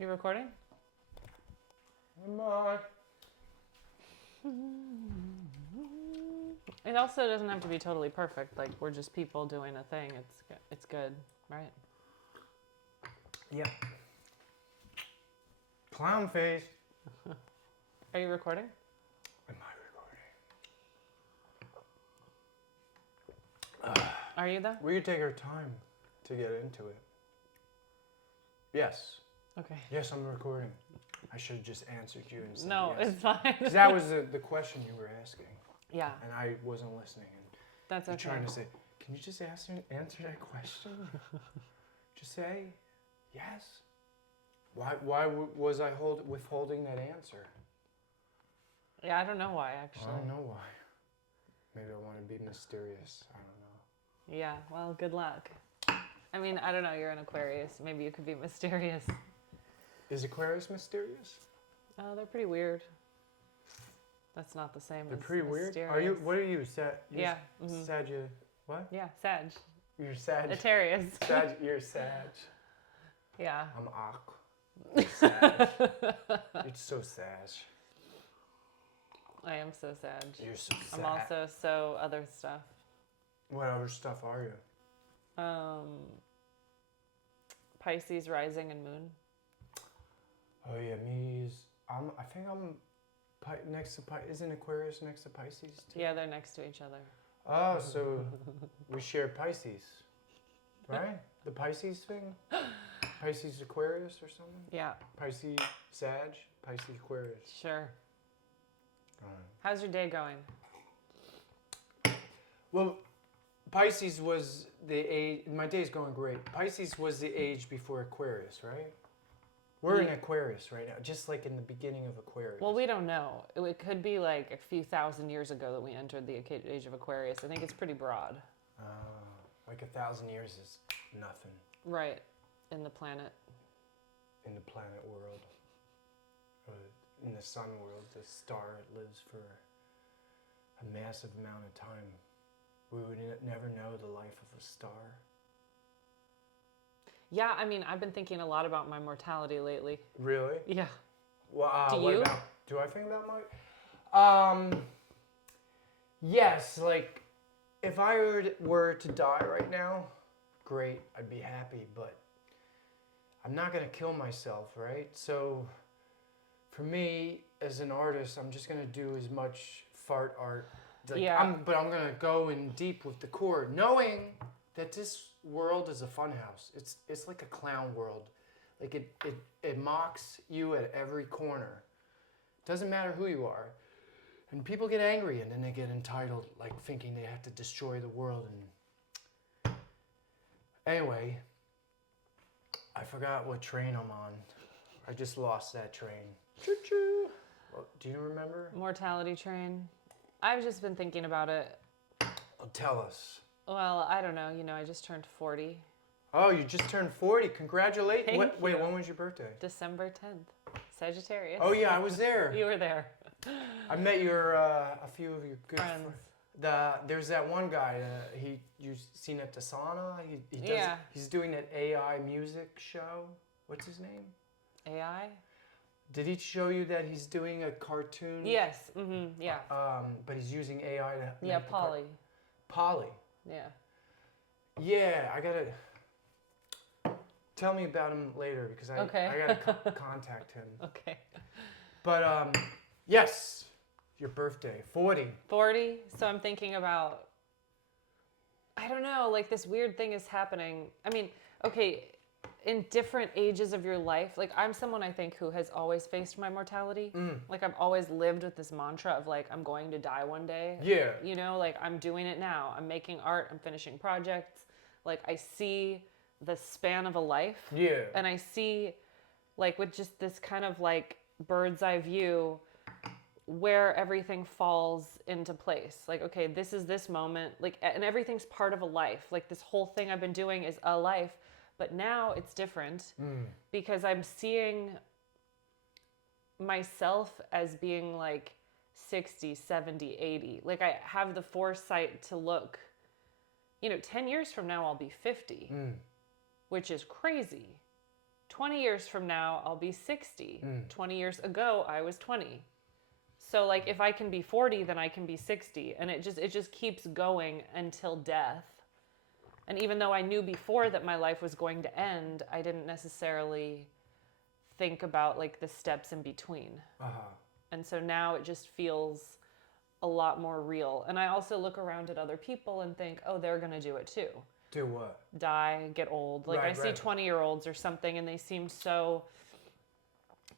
You recording? Am I? It also doesn't have to be totally perfect. Like, we're just people doing a thing. It's good, right? Yeah. Clown face. Are you recording? Am I recording? Are you though? We could take our time to get into it. Yes. Okay. Yes, I'm recording. I should have just answered you and said No, yes. it's fine. 'Cause that was the question you were asking, Yeah, and I wasn't listening. And that's you're okay. trying to say, can you just answer that question? Just say yes. Why was I withholding that answer? Yeah, I don't know why actually. I don't know why. Maybe I want to be mysterious. I don't know. Yeah, well, good luck. I mean, I don't know. You're an Aquarius. Maybe you could be mysterious. Is Aquarius mysterious? Oh, they're pretty weird. That's not the same They're as pretty weird. mysterious. Are you? What are you? Yeah. Mhm. What? Yeah, Sag. You're Sag. Atarius. Sag. You're Sag. Yeah. I'm Aqu. Sag. You're so Sag. I am so Sag. You're so Sag. I'm also so other stuff. What other stuff are you? Pisces rising and moon. Oh yeah, me. I think I'm next to Isn't Aquarius next to Pisces too? Yeah, they're next to each other. Oh, so we share Pisces, right? The Pisces thing? Pisces Aquarius or something? Yeah, Pisces Sag, Pisces Aquarius. sure. Alright. How's your day going? Well, Pisces was the age. My day's going great. Pisces was the age before Aquarius, right? We're in Aquarius right now, just like in the beginning of Aquarius. Well, we don't know. It could be like a few thousand years ago that we entered the age of Aquarius. I think it's pretty broad. Like 1,000 years is nothing Right, in the planet. in the planet world. Or in the sun world, the star lives for a massive amount of time. We would never know the life of a star. Yeah, I mean, I've been thinking a lot about my mortality lately. Really? Yeah. Well, Do what you? do I think about my? Yes. Like, if I were to die right now, great, I'd be happy. But I'm not gonna kill myself, right? So, for me as an artist, I'm just gonna do as much fart art. Like, Yeah. But I'm gonna go in deep with the core, knowing that this world is a fun house. It's like a clown world. Like it mocks you at every corner. Doesn't matter who you are. And people get angry and then they get entitled, like thinking they have to destroy the world. And anyway, I forgot what train I'm on. I just lost that train. Choo-choo. Well, do you remember? Mortality train. I've just been thinking about it. Oh, tell us. Well, I don't know. You know, I just turned 40. Oh, you just turned 40. Congratulations. Thank Wait, you. when was your birthday? December 10th. Sagittarius. Oh yeah, I was there. You were there. I met a few of your good Friends. There's that one guy. You've seen at the sauna. He does. Yeah. He's doing that AI music show. What's his name? AI? Did he show you that he's doing a cartoon? Yes. Mm-hmm. Yeah. But he's using AI to. Yeah, make the Polly. Polly. Yeah. Yeah, I gotta. Tell me about him later because I gotta contact him. Okay. But yes, your birthday, 40. 40. So I'm thinking about, I don't know, like this weird thing is happening. I mean, okay, in different ages of your life, like I'm someone I think who has always faced my mortality. Like I've always lived with this mantra of like, I'm going to die one day. Yeah. You know, like I'm doing it now. I'm making art, I'm finishing projects. Like I see the span of a life. Yeah. And I see like with just this kind of like bird's eye view where everything falls into place. Like, okay, this is this moment, like, and everything's part of a life. Like this whole thing I've been doing is a life, but now it's different because I'm seeing myself as being like 60, 70, 80. Like I have the foresight to look, 10 years from now I'll be 50, which is crazy. 20 years from now, I'll be 60. 20 years ago, I was 20. So like if I can be 40, then I can be 60. And it just keeps going until death. And even though I knew before that my life was going to end, I didn't necessarily think about like the steps in between. And so now it just feels a lot more real. And I also look around at other people and think, oh, they're going to do it too. Do what? Die, get old. Like I see 20-year-olds or something and they seem so,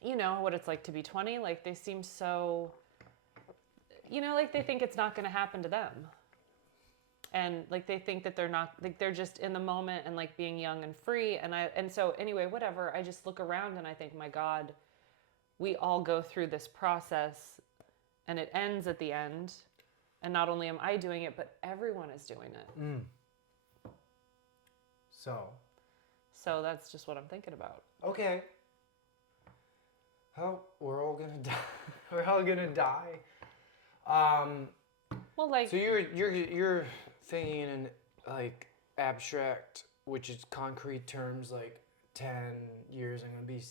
you know what it's like to be 20? Like they seem so, you know, like they think it's not going to happen to them. And like they think that they're not, like they're just in the moment and like being young and free. And so anyway, whatever, I just look around and I think, my God, we all go through this process and it ends at the end. And not only am I doing it, but everyone is doing it. So that's just what I'm thinking about. Okay. Oh, we're all gonna die. We're all gonna die. Well, like, so you're thinking in like abstract, which is concrete terms, like 10 years I'm gonna be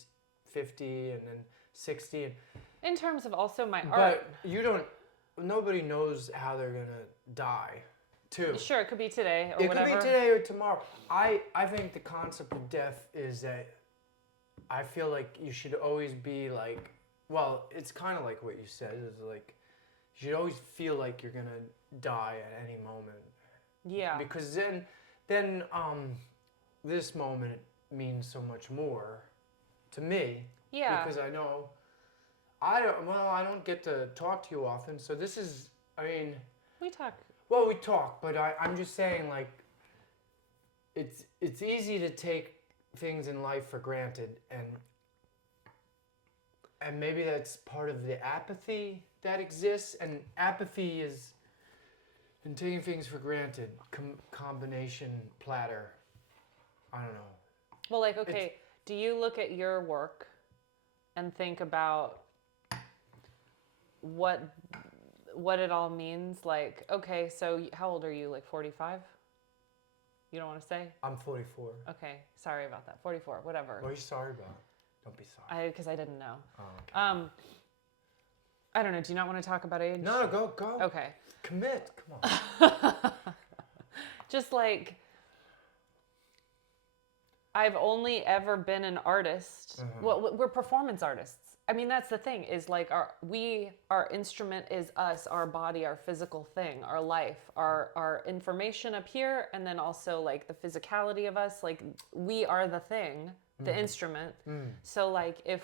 50 and then 60 and in terms of also my but art. Nobody knows how they're gonna die too. Sure, it could be today or whatever. It could be today or tomorrow. I think the concept of death is that I feel like you should always be like, well, it's kind of like what you said, is like you should always feel like you're gonna die at any moment. Yeah. Because then this moment means so much more to me. Yeah. Because I know I don't get to talk to you often, so this is, I mean, we talk. Well, we talk, but I'm just saying, like, it's easy to take things in life for granted, and maybe that's part of the apathy that exists, and apathy is in taking things for granted, combination platter. I don't know. Well, like, okay, do you look at your work and think about what it all means? Like, okay, so how old are you? Like 45? You don't want to say? I'm 44. Okay, sorry about that. 44, whatever. What are you sorry about? Don't be sorry. Because I didn't know. Oh, okay. I don't know. Do you not want to talk about age? No, go. Okay. Commit. Come on. Just like, I've only ever been an artist. Well, we're performance artists. I mean, that's the thing, is like our instrument is us, our body, our physical thing, our life, our information up here, and then also like the physicality of us, like we are the thing, the instrument. So like if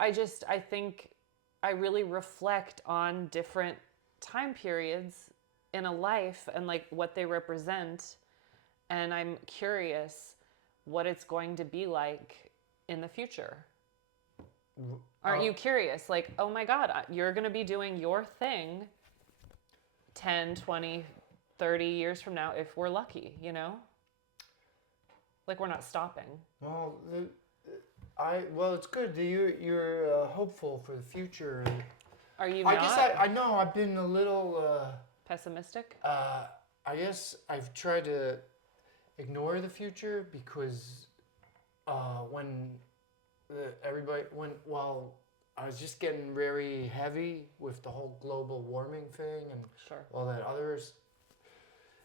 I think I really reflect on different time periods in a life and like what they represent, and I'm curious what it's going to be like in the future. Aren't you curious? Like, oh my God, you're going to be doing your thing 10, 20, 30 years from now if we're lucky, you know? Like, we're not stopping. Well, it's good that you're hopeful for the future. Are you I not? guess I know I've been a little pessimistic? I guess I've tried to ignore the future because when I was just getting very heavy with the whole global warming thing and all that other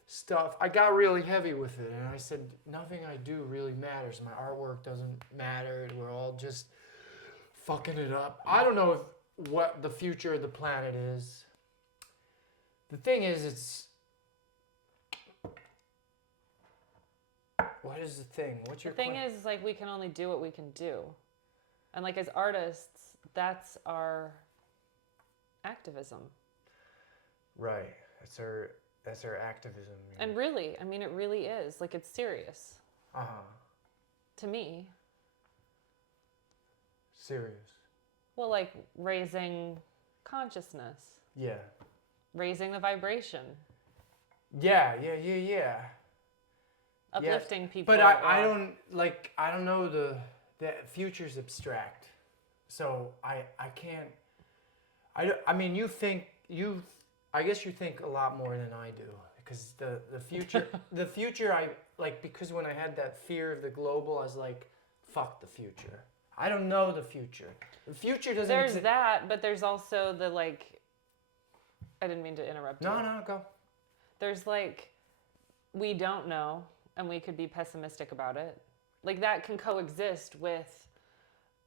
stuff, I got really heavy with it, and I said nothing I do really matters. My artwork doesn't matter. We're all just fucking it up. I don't know what the future of the planet is. The thing is, what is the thing? What's your The thing is, like, we can only do what we can do. And, like, as artists, that's our activism. Right. That's our activism. And really, I mean, it really is. Like, it's serious. Uh-huh. To me. Serious. Well, like, raising consciousness. Yeah. Raising the vibration. Yeah. Uplifting people. But I don't know the future's abstract. So I can't, I mean, I guess you think a lot more than I do, because the future, the future, I like, because when I had that fear of the global, I was like, fuck the future. I don't know the future. The future doesn't There's exist. that, but there's also the like. I didn't mean to interrupt you. No, go. There's like, we don't know, and we could be pessimistic about it. Like that can coexist with,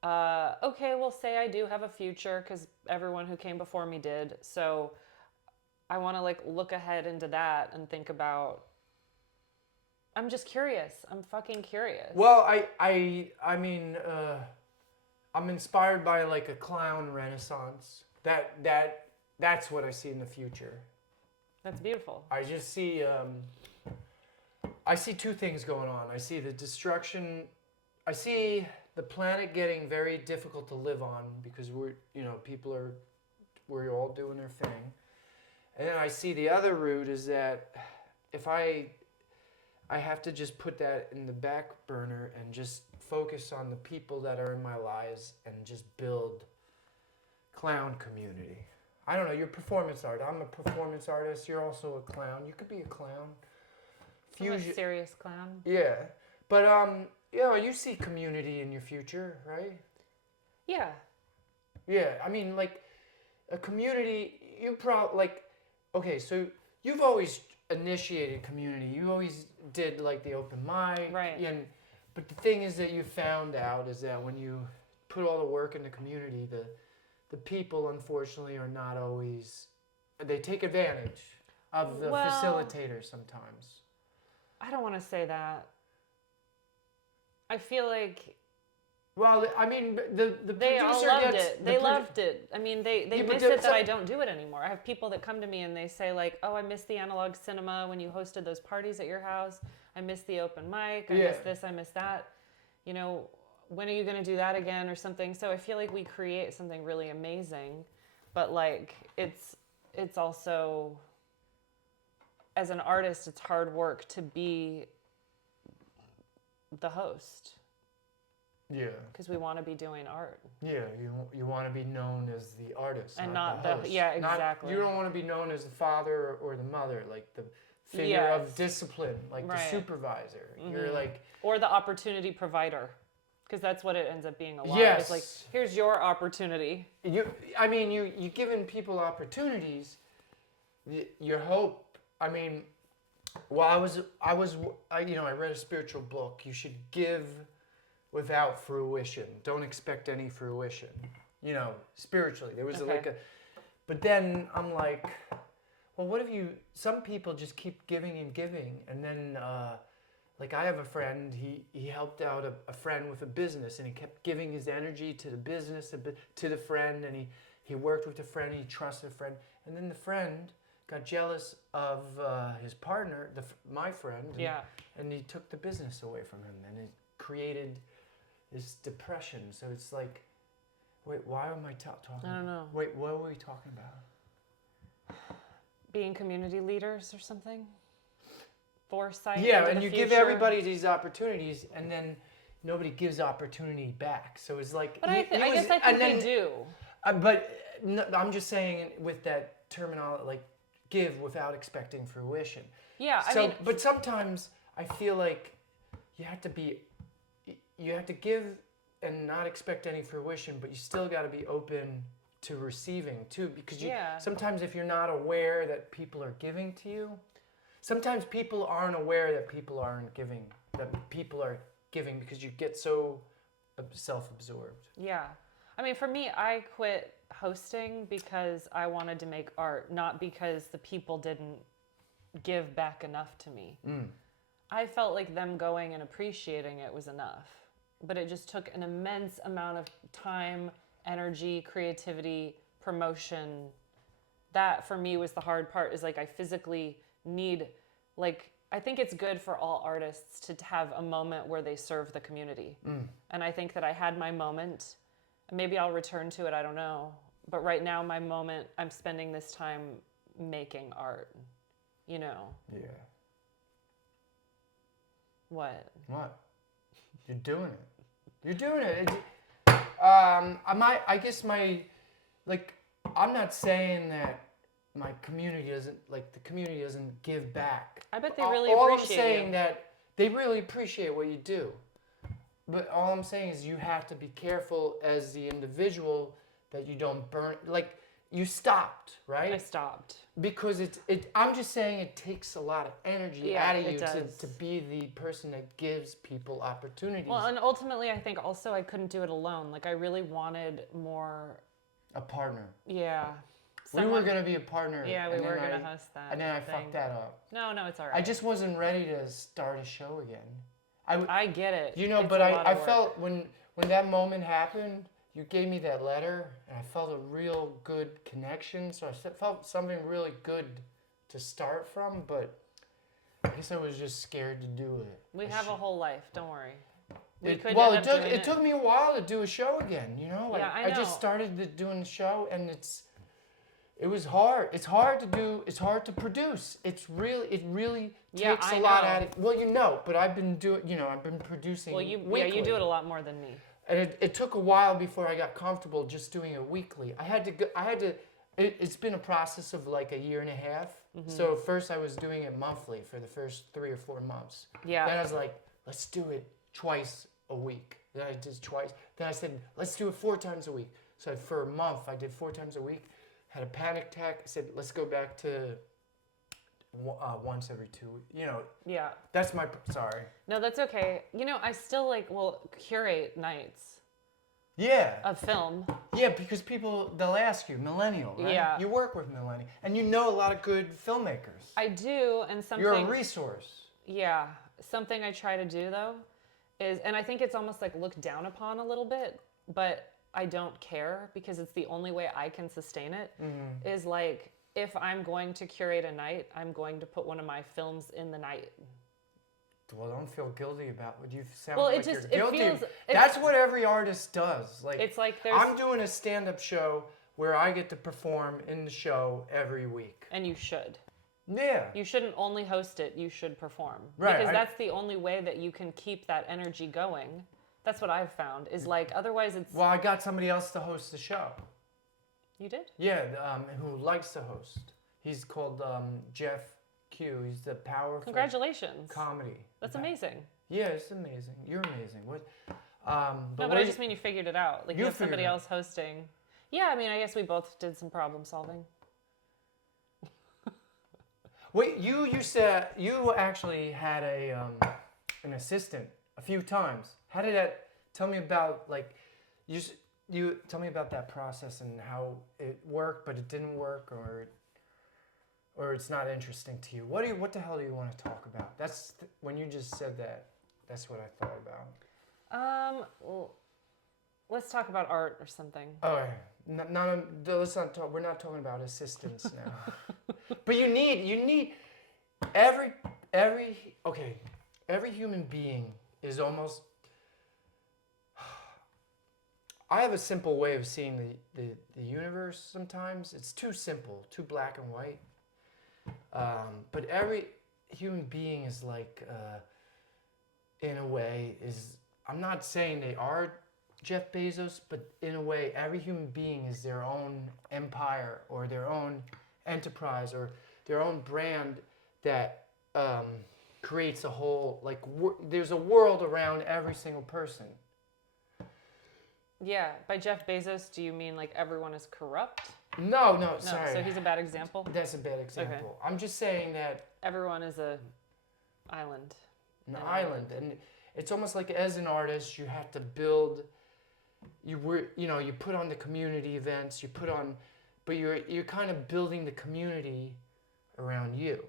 okay, well, say I do have a future because everyone who came before me did. So I want to like look ahead into that and think about. I'm just curious. I'm fucking curious. Well, I mean, I'm inspired by like a clown renaissance. That's what I see in the future. That's beautiful. I just see, I see two things going on. I see the destruction. I see the planet getting very difficult to live on because we're all doing their thing. And then I see the other route is that if I have to just put that in the back burner and just focus on the people that are in my lives and just build clown community. I don't know, you're performance art. I'm a performance artist. You're also a clown. You could be a clown. I'm a serious clown. Yeah. But you see community in your future, right? Yeah. Yeah. I mean, like a community, okay, so you've always initiated community. You always did like the open mic. Right. But the thing is that you found out is that when you put all the work in the community, the people unfortunately are not always, they take advantage of the facilitator sometimes. I don't want to say that. I feel like well, I mean, the they all producer loved gets it. They loved it. I mean, they miss it that I don't do it anymore. I have people that come to me and they say like, "Oh, I miss the analog cinema when you hosted those parties at your house. I miss the open mic. I miss this. I miss that. You know, when are you going to do that again or something?" So I feel like we create something really amazing, but like it's also, as an artist, it's hard work to be the host. Yeah. Because we want to be doing art. Yeah, you want to be known as the artist, and not the host. Yeah, exactly. You don't want to be known as the father or the mother, like the figure of discipline, like the supervisor. Mm-hmm. You're like, or the opportunity provider, because that's what it ends up being a lot. Yes. It's like, here's your opportunity. You giving people opportunities. Your hope. I mean, well, I read a spiritual book. You should give without fruition. Don't expect any fruition. Spiritually. There was but then I'm like, well, what if some people just keep giving and giving, and then, like I have a friend, he helped out a friend with a business, and he kept giving his energy to the business, to the friend, and he worked with the friend, he trusted the friend, and then the friend got jealous of his partner, my friend, and he took the business away from him, and it created this depression. So it's like, wait, why am I talking? I don't know. Wait, what were we talking about? Being community leaders or something? Foresight. Yeah, and you give everybody these opportunities, and then nobody gives opportunity back. So it's like. But I guess they do. But I'm just saying with that terminology, like give without expecting fruition. Yeah, but sometimes I feel like you have to give and not expect any fruition, but you still got to be open to receiving too, because sometimes if you're not aware that people are giving to you, sometimes people aren't aware that people aren't giving, that people are giving because you get so self-absorbed. Yeah. I mean, for me, I quit hosting because I wanted to make art, not because the people didn't give back enough to me. I felt like them going and appreciating it was enough, but it just took an immense amount of time, energy, creativity, promotion. That for me was the hard part, is like I physically need, like, I think it's good for all artists to have a moment where they serve the community. And I think that I had my moment. Maybe I'll return to it, I don't know. But right now, my moment, I'm spending this time making art, Yeah. What? You're doing it. I guess I'm not saying that my community doesn't like the community doesn't give back. I bet they really all appreciate I'm saying you. that they really appreciate what you do. But all I'm saying is you have to be careful as the individual that you don't burn. Like you stopped, right? I stopped. Because I'm just saying it takes a lot of energy out of you to be the person that gives people opportunities. Well, and ultimately, I think also I couldn't do it alone. Like I really wanted more. A partner. Yeah. We were gonna be a partner. Yeah, we were gonna host that. And then I fucked that up. No, it's all right. I just wasn't ready to start a show again. I get it. You know, but I felt when that moment happened, you gave me that letter, and I felt a real good connection. So I felt something really good to start from, but I guess I was just scared to do it. We have a whole life. Don't worry. It took me a while to do a show again. You know, yeah, I know. I just started doing the show, and it was hard. It's hard to do. It's hard to produce. It really takes a lot out of. Well, you know, but I've been producing. Well, you do it a lot more than me. And it took a while before I got comfortable just doing it weekly. It's been a process of like a year and a half. Mm-hmm. So first I was doing it monthly for the first 3 or 4 months. Yeah. Then I was like, let's do it twice a week. Then I did twice. Then I said, let's do it 4 times a week. So for a month I did 4 times a week. Had a panic attack. I said, let's go back to once every 2 weeks. You know. Yeah. That's my sorry. No, that's okay. You know, I still curate nights. Yeah. Of film. Yeah, because they'll ask you, millennial, right? Yeah. You work with millennial, and you know a lot of good filmmakers. I do, and something. You're a resource. Yeah, something I try to do though is, and I think it's almost like looked down upon a little bit, but I don't care because it's the only way I can sustain it. Mm-hmm. Is like if I'm going to curate a night, I'm going to put one of my films in the night. Well, don't feel guilty about what you sound well, like you're guilty. It feels, that's what every artist does. Like it's like I'm doing a stand-up show where I get to perform in the show every week. And you should. Yeah. You shouldn't only host it, you should perform. Right. Because that's the only way that you can keep that energy going. That's what I've found. Is like otherwise it's. Well, I got somebody else to host the show. You did? Yeah, who likes to host. He's called Jeff Q. He's the powerful. Congratulations. Comedy. That's amazing. Yeah, it's amazing. You're amazing. What? But I just mean you figured it out. Like you have somebody else hosting. Yeah, I mean, I guess we both did some problem solving. Wait, you said you actually had an assistant a few times. How did that? Tell me about you tell me about that process and how it worked, but it didn't work, or it's not interesting to you. What the hell do you want to talk about? When you just said that. That's what I thought about. Well, let's talk about art or something. Oh, let's not talk. We're not talking about assistants now. But you need every human being is almost. I have a simple way of seeing the universe. Sometimes it's too simple, too black and white. But every human being is like. In a way, I'm not saying they are Jeff Bezos, but in a way, every human being is their own empire or their own enterprise or their own brand that creates a whole, there's a world around every single person. Yeah, by Jeff Bezos, do you mean like everyone is corrupt? No, sorry. So he's a bad example? That's a bad example. Okay. I'm just saying that... Everyone is an island. An island, and it's almost like as an artist, you have to build. You put on the community events. But you're kind of building the community around you.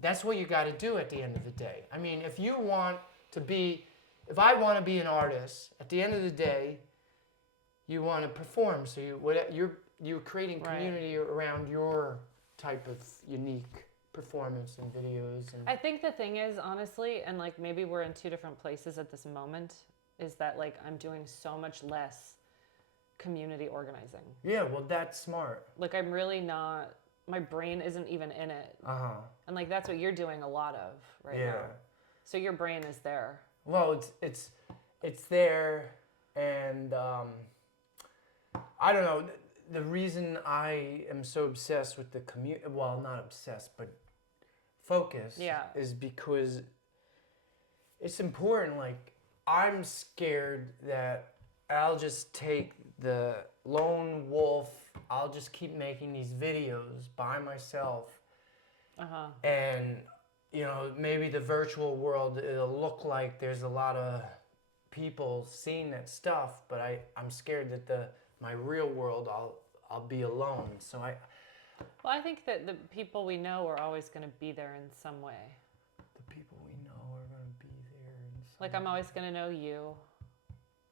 That's what you got to do at the end of the day. I mean, if I want to be an artist, at the end of the day, you want to perform. So you're creating community around your type of unique performance and videos. And I think the thing is, honestly, and like maybe we're in two different places at this moment, is that like I'm doing so much less community organizing. Yeah, well, that's smart. Like I'm really not, my brain isn't even in it. Uh-huh. And like that's what you're doing a lot of right now. So your brain is there. Well, it's there, and I don't know. the reason I am so obsessed with the community, well, not obsessed, but focused, is because it's important. Like, I'm scared that I'll just take the lone wolf, I'll just keep making these videos by myself. And, you know, maybe the virtual world, it'll look like there's a lot of people seeing that stuff, but I'm scared that my real world, I'll be alone. So Well, I think that the people we know are always going to be there in some way. The people we know are going to be there in some Like, I'm always going to know you.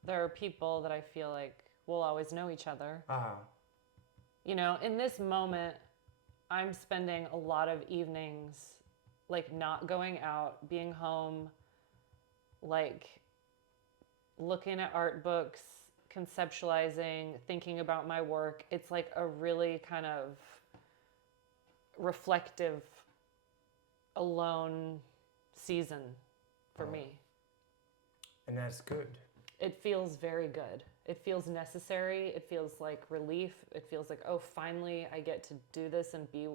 There are people that I feel like we'll always know each other. You know, in this moment, I'm spending a lot of evenings, like, not going out, being home, like, looking at art books, conceptualizing, thinking about my work. It's like a really kind of reflective, alone season for me. And that's good. It feels very good. It feels necessary. It feels like relief. It feels like, oh, finally I get to do this and be,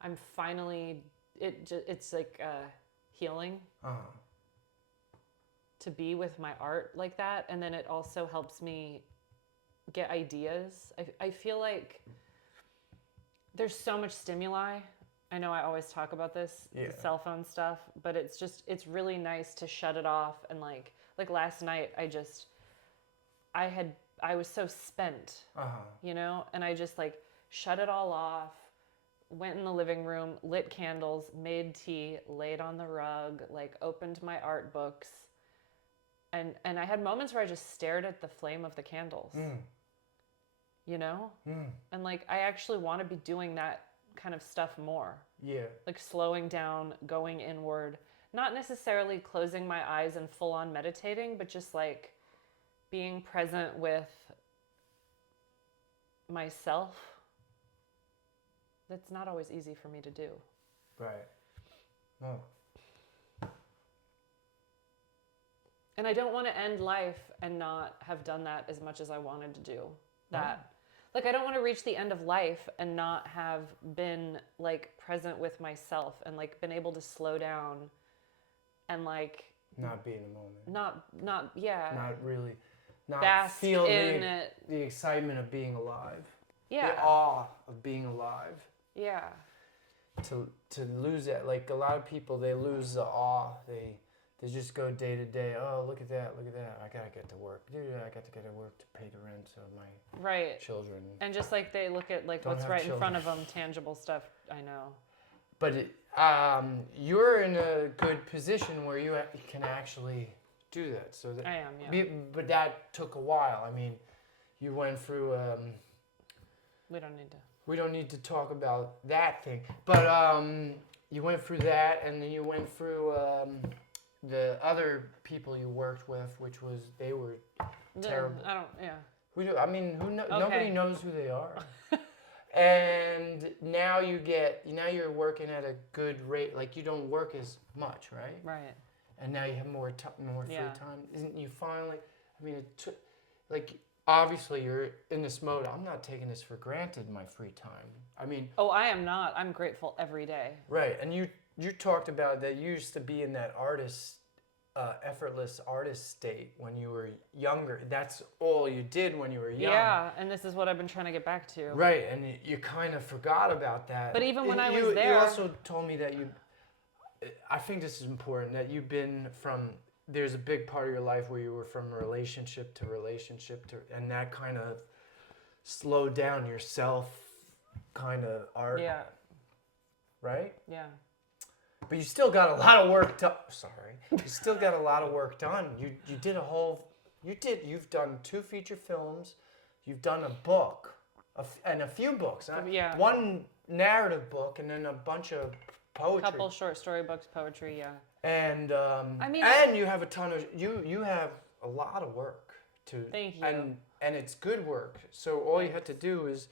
I'm finally, it's like healing to be with my art like that. And then it also helps me get ideas. I feel like there's so much stimuli. I know I always talk about this, the cell phone stuff, but it's really nice to shut it off. And like last night, I was so spent, you know, and I just like shut it all off, went in the living room, lit candles, made tea, laid on the rug, like opened my art books. And I had moments where I just stared at the flame of the candles, you know? And like, I actually want to be doing that kind of stuff more. Yeah. Like slowing down, going inward, not necessarily closing my eyes and full on meditating, but just like being present with myself. That's not always easy for me to do. Right. No. And I don't want to end life and not have done that as much as I wanted to do that. Like, I don't want to reach the end of life and not have been like present with myself and like been able to slow down and like not be in the moment. Not really. Not bask feel in the excitement of being alive. Yeah. The awe of being alive. Yeah. To lose that, like a lot of people, they lose the awe. They just go day to day. Oh, look at that! I gotta get to work. Dude, I got to get to work to pay the rent of my children. And just like they look at like what's right in front of them, tangible stuff. I know. But you're in a good position where you can actually do that. So that I am, yeah. But that took a while. I mean, you went through. We don't need to. We don't need to talk about that thing. But you went through that, and then you went through the other people you worked with, which was they were terrible. I don't. Yeah. Who do? I mean, nobody knows who they are. And now you're working at a good rate. Like you don't work as much, right? Right. And now you have more free time. Isn't you finally? I mean, like obviously you're in this mode. I'm not taking this for granted. My free time. I mean. Oh, I am not. I'm grateful every day. Right, and you talked about that you used to be in that effortless artist state when you were younger. That's all you did when you were young. Yeah, and this is what I've been trying to get back to. Right, and you kind of forgot about that. But even when I was there... You also told me that I think this is important, that you've been from... There's a big part of your life where you were from relationship to relationship, and that kind of slowed down your self kind of art. Yeah. Right? Yeah. But you still got a lot of work done. Sorry. You still got a lot of work done. You did you've done 2 feature films. You've done a book and a few books. Yeah. One narrative book and then a bunch of poetry. A couple short story books, poetry, yeah. And and you have a ton of you have a lot of work to. Thank you. And it's good work. So all you had to do is,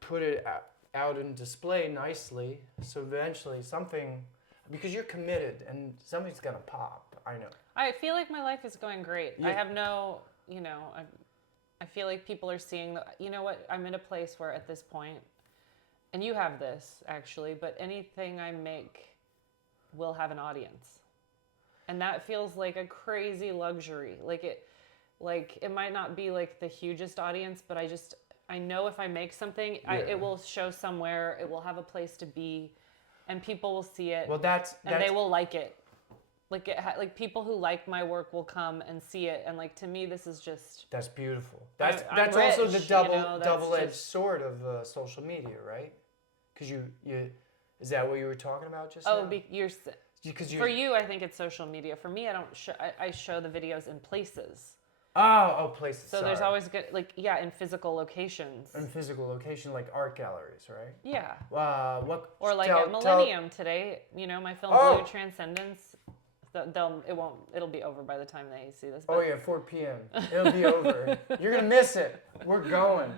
put it out and display nicely, so eventually because you're committed and something's gonna pop. I know. I feel like my life is going great. Yeah. I have no, I feel like people are seeing you know what, I'm in a place where at this point, and you have this actually, but anything I make will have an audience. And that feels like a crazy luxury. Like it might not be like the hugest audience, but I know if I make something, it will show somewhere, it will have a place to be, and people will see it. Well, that's they will like it. Like people who like my work will come and see it, and like to me, this is just. That's beautiful. That's I'm also rich, the double-edged sword of social media, right? Because you is that what you were talking about just now? For you, I think it's social media. For me, I don't. I show the videos in places. Oh, places. So there's always good, in physical locations. In physical location, like art galleries, right? Yeah. What? Or at Millennium today, my film Blue Transcendence. It'll be over by the time they see this. But... Oh yeah, 4 p.m. It'll be over. You're gonna miss it. We're going.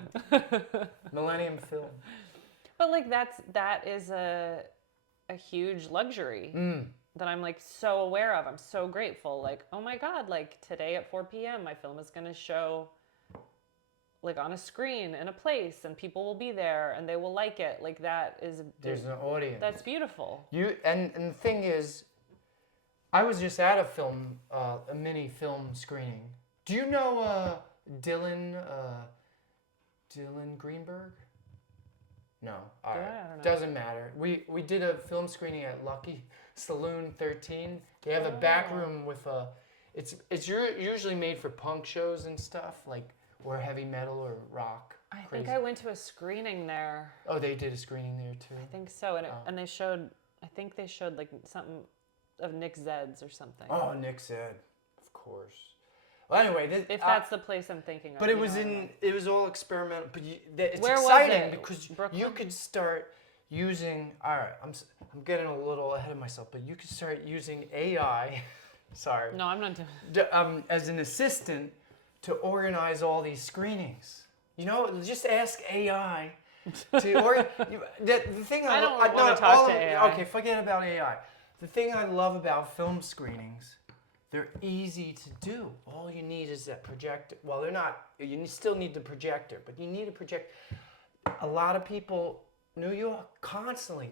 Millennium Film. But that is a huge luxury that I'm so aware of. I'm so grateful. Oh my God, today at 4 p.m. my film is gonna show on a screen in a place, and people will be there and they will like it. There's an audience. That's beautiful. And the thing is, I was just at a mini film screening. Do you know Dylan Greenberg? No. All right. I don't know. Doesn't matter. We did a film screening at Lucky Saloon 13. They have a back room with it's usually made for punk shows and stuff, or heavy metal or rock. I think I went to a screening there. Oh, they did a screening there too. I think so, and they showed. I think they showed something of Nick Zed's or something. Oh, Nick Zed, of course. Well, anyway, if that's the place I'm thinking of. But it was all experimental. But it's Where exciting was it? because Brooklyn? you could start using. All right, I'm getting a little ahead of myself, but you could start using AI. Sorry. No, I'm not doing. As an assistant to organize all these screenings. Just ask AI to the thing I don't want to talk to AI. Okay, forget about AI. The thing I love about film screenings, they're easy to do. All you need is that projector. Well, they're not. You still need the projector, but you need a projector. A lot of people, New York, constantly.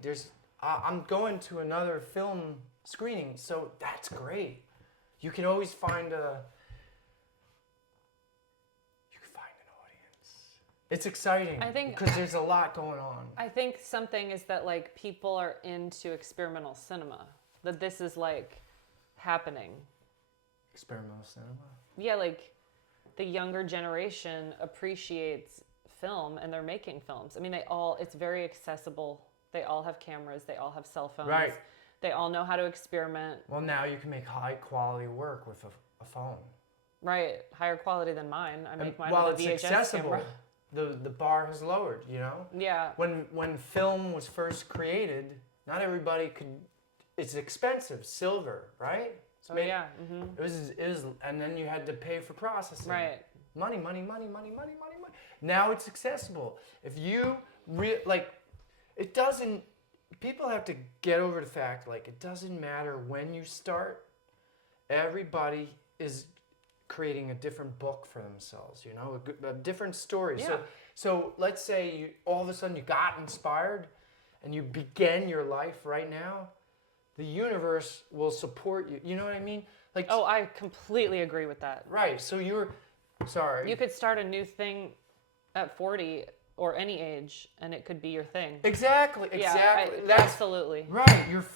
I'm going to another film screening, so that's great. You can always find an audience. It's exciting. I think because there's a lot going on. I think something is that people are into experimental cinema. That this is happening. Experimental cinema? Yeah, the younger generation appreciates film and they're making films. I mean, it's very accessible. They all have cameras. They all have cell phones. Right. They all know how to experiment. Well, now you can make high quality work with a phone. Right. Higher quality than mine. I make mine while with a VHS it's accessible, camera. The bar has lowered, Yeah. When film was first created, not everybody could. It's expensive, silver, right? Yeah. Mm-hmm. It was, and then you had to pay for processing. Right. Money. Now it's accessible. If you it doesn't. People have to get over the fact it doesn't matter when you start. Everybody is creating a different book for themselves. A different story. Yeah. So let's say all of a sudden you got inspired, and you begin your life right now. The universe will support you. You know what I mean? I completely agree with that. Right. So sorry. You could start a new thing at 40 or any age, and it could be your thing. Exactly. Yeah, absolutely. Right. You're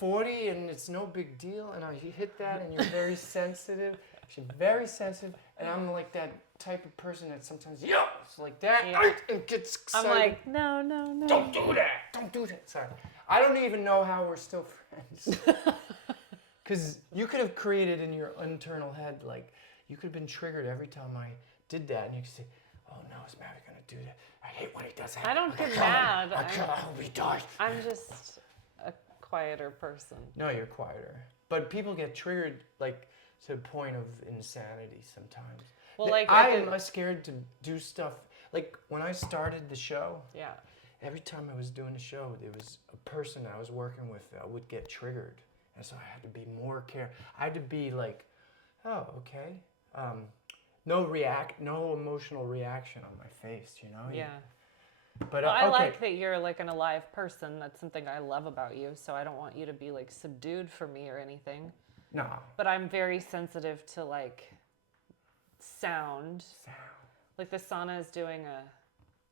40, and it's no big deal, and I hit that, and you're very sensitive. She's very sensitive, and I'm that type of person that sometimes it's like that and gets excited. I'm no. Don't do that. Sorry. I don't even know how we're still friends. Because you could have created in your internal head, you could have been triggered every time I did that, and you could say, oh no, is Mary going to do that? I hate when he does that. I don't get mad. I hope he dies. I'm just a quieter person. No, you're quieter. But people get triggered, to the point of insanity sometimes. Well, I am scared to do stuff. When I started the show, yeah. Every time I was doing a show, there was a person I was working with that would get triggered. And so I had to be more careful. I had to be oh, okay. no emotional reaction on my face, you know? Yeah. But Well, I okay. like that you're like an alive person. That's something I love about you. So I don't want you to be like subdued for me or anything. No. But I'm very sensitive to like sound. Like the sauna is doing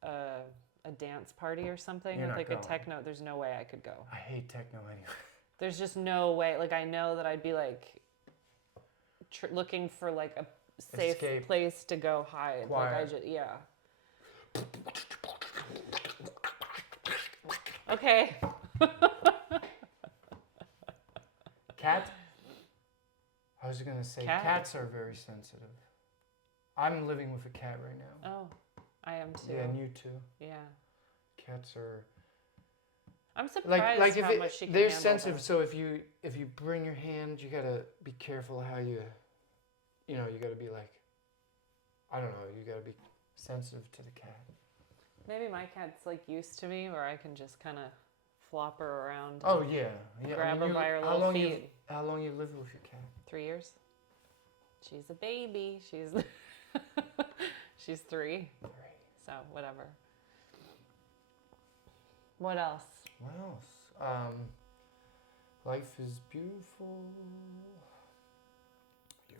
a dance party or something You're with not like going. a techno. There's no way I could go. I hate techno anyway. There's just no way. Like I know that I'd be like looking for like a safe Escape. place to go hide. Quiet. Like I just Okay. Cat? I was going to say cats are very sensitive. I'm living with a cat right now. Oh, I am too. Yeah, and you too. Yeah. Cats are I'm surprised how much she can they're handle sensitive. them. So if you bring your hand, you gotta be careful how you gotta be like, I don't know, you gotta be sensitive to the cat. Maybe my cat's like used to me, where I can just kind of flop her around. Oh yeah, yeah. Grab her by her little feet. How long you live with your cat? 3 years. She's a baby. She's 3. So whatever. What else? What else? Life is beautiful.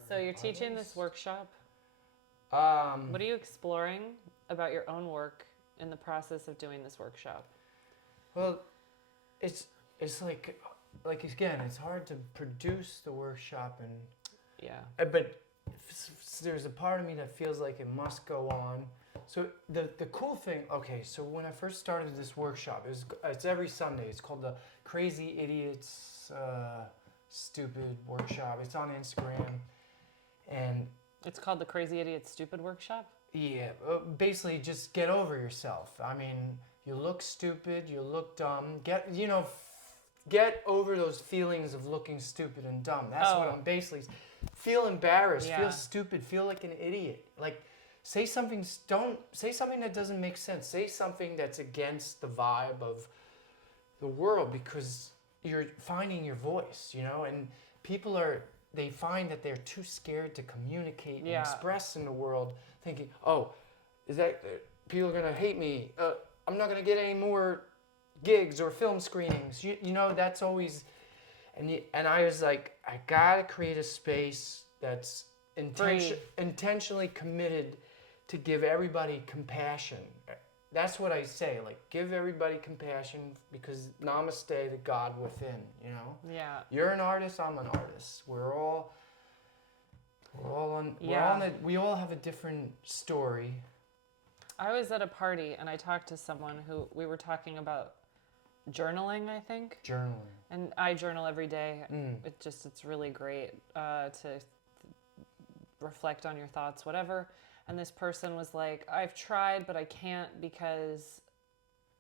So you're teaching this workshop. What What are you exploring about your own work in the process of doing this workshop? Well, it's like again, it's hard to produce the workshop and Yeah. but there's a part of me that feels like it must go on. So the cool thing, okay, so when I first started this workshop, it's every Sunday. It's called the Crazy Idiots Stupid Workshop. It's on Instagram, and It's called the Crazy Idiot Stupid Workshop. yeah, basically just get over yourself. I mean, you look stupid, you look dumb. Get over those feelings of looking stupid and dumb. That's what I'm basically. Feel embarrassed, feel stupid, feel like an idiot. Like, say something that doesn't make sense. Say something that's against the vibe of the world, because you're finding your voice, and people they find that they're too scared to communicate and express in the world, thinking, oh, is that people are going to hate me? I'm not going to get any more gigs or film screenings. That's always... And I was like, I gotta create a space that's intentionally committed to give everybody compassion. That's what I say, like, give everybody compassion, because namaste, the God within, Yeah. You're an artist, I'm an artist. We all have a different story. I was at a party and I talked to someone who we were talking about journaling, I think. Journaling. And I journal every day. It's really great to reflect on your thoughts, whatever. And this person was like, I've tried, but I can't, because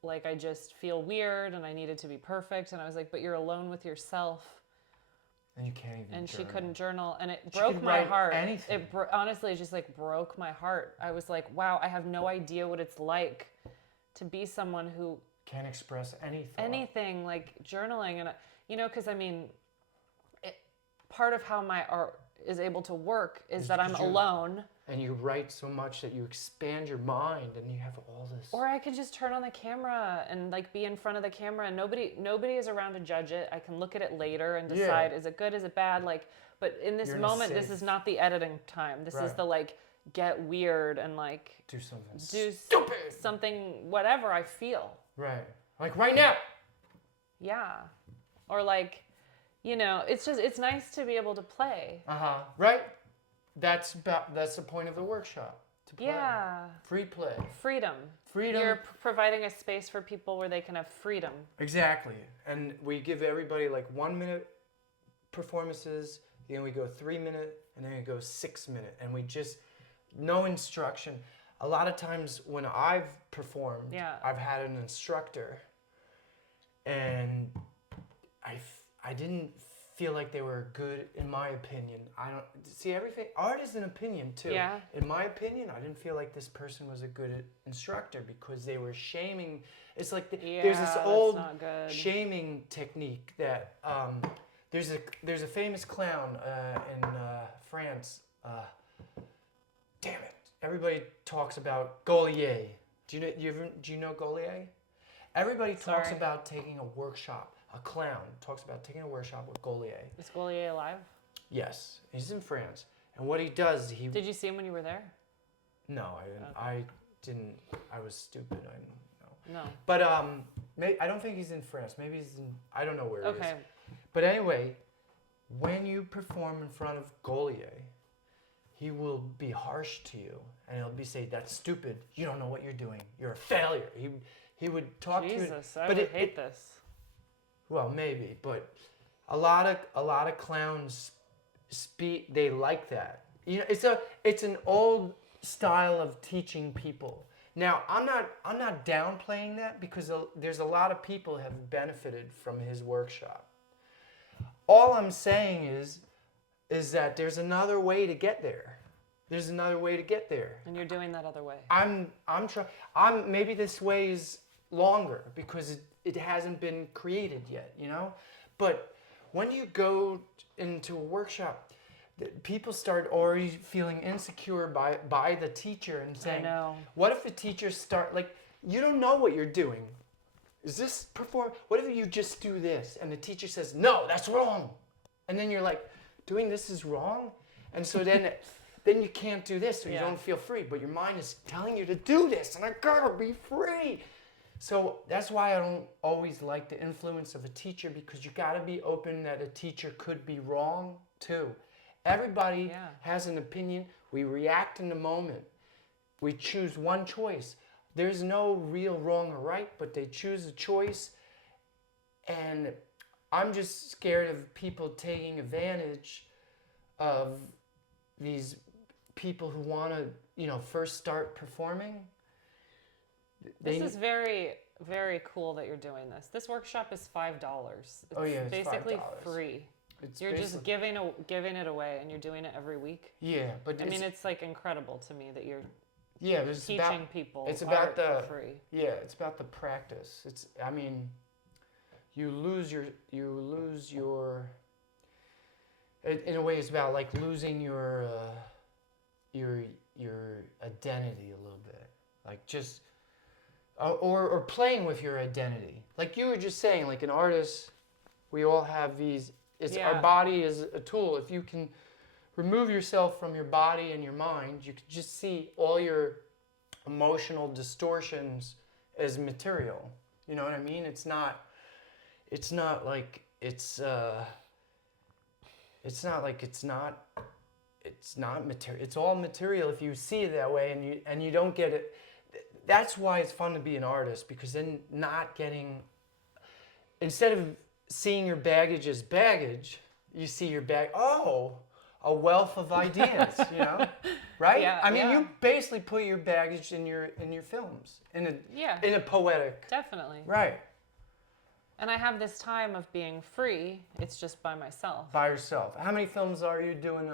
like I just feel weird and I needed to be perfect. And I was like, but you're alone with yourself. And you can't even And journal. she couldn't journal, and it broke my heart. Anything. Honestly, it just like broke my heart. I was like, wow, I have no idea what it's like to be someone who can't express anything like journaling. And because I mean, part of how my art is able to work is that I'm alone, and you write so much that you expand your mind, and you have all this. Or I could just turn on the camera and like be in front of the camera, and nobody is around to judge it. I can look at it later and decide, is it good, is it bad? Like, but in this moment, this is not the editing time. This is the like get weird and like do something stupid, something whatever I feel. Right. Like right now. Yeah. Or like, it's nice to be able to play. Right? That's the point of the workshop. To play. Yeah. Free play. Freedom. You're providing a space for people where they can have freedom. Exactly. And we give everybody like 1 minute performances, then we go 3 minute, and then we go 6 minute. And we just, no instruction. A lot of times when I've performed, I've had an instructor, and I didn't feel like they were good, in my opinion. I don't see everything. Art is an opinion too. Yeah. In my opinion, I didn't feel like this person was a good instructor, because they were shaming. It's like there's this old shaming technique that there's a famous clown in France. damn it. Everybody talks about Gaulier. Do you know Gaulier? Everybody talks Sorry. about taking a workshop. A clown talks about taking a workshop with Gaulier. Is Gaulier alive? Yes, he's in France. And what he does, Did you see him when you were there? No, I didn't. Okay. I didn't. I was stupid. I didn't know. No. But I don't think he's in France. Maybe he's in. I don't know where he is. Okay. But anyway, when you perform in front of Gaulier, he will be harsh to you, and he'll be say, "That's stupid. You don't know what you're doing. You're a failure." He would talk to you. Jesus, I but would hate this. Well, maybe, but a lot of clowns speak. They like that. You know, it's an old style of teaching people. Now, I'm not downplaying that because there's a lot of people have benefited from his workshop. All I'm saying is that there's another way to get there. There's another way to get there. And you're doing that other way. I'm trying. Maybe this way is longer because it hasn't been created yet, you know? But when you go into a workshop, people start already feeling insecure by the teacher and saying, I know. what if the teacher you don't know what you're doing. Is this what if you just do this? And the teacher says, no, that's wrong. And then you're like, doing this is wrong? And so then you can't do this, so you don't feel free. But your mind is telling you to do this, and I gotta be free. So that's why I don't always like the influence of a teacher, because you gotta be open that a teacher could be wrong too. Everybody has an opinion. We react in the moment. We choose one choice. There's no real wrong or right, but they choose a choice. And I'm just scared of people taking advantage of these people who want to, first start performing. This is very, very cool that you're doing this. This workshop is $5. It's basically $5. free. You're just giving it away, and you're doing it every week. Yeah, but it's like incredible to me that you're teaching people. It's about art for free. Yeah, it's about the practice. You lose your. In a way, it's about like losing your identity a little bit, like just. Or playing with your identity. Like you were just saying, like an artist, we all have these, our body is a tool. If you can remove yourself from your body and your mind, you can just see all your emotional distortions as material. You know what I mean? It's not like it's not material. It's all material if you see it that way and you don't get it. That's why it's fun to be an artist, because then instead of seeing your baggage as baggage, you see your a wealth of ideas, right? Yeah, you basically put your baggage in your films in a poetic. Definitely. Right. And I have this time of being free. It's just by myself. By yourself. How many films are you doing?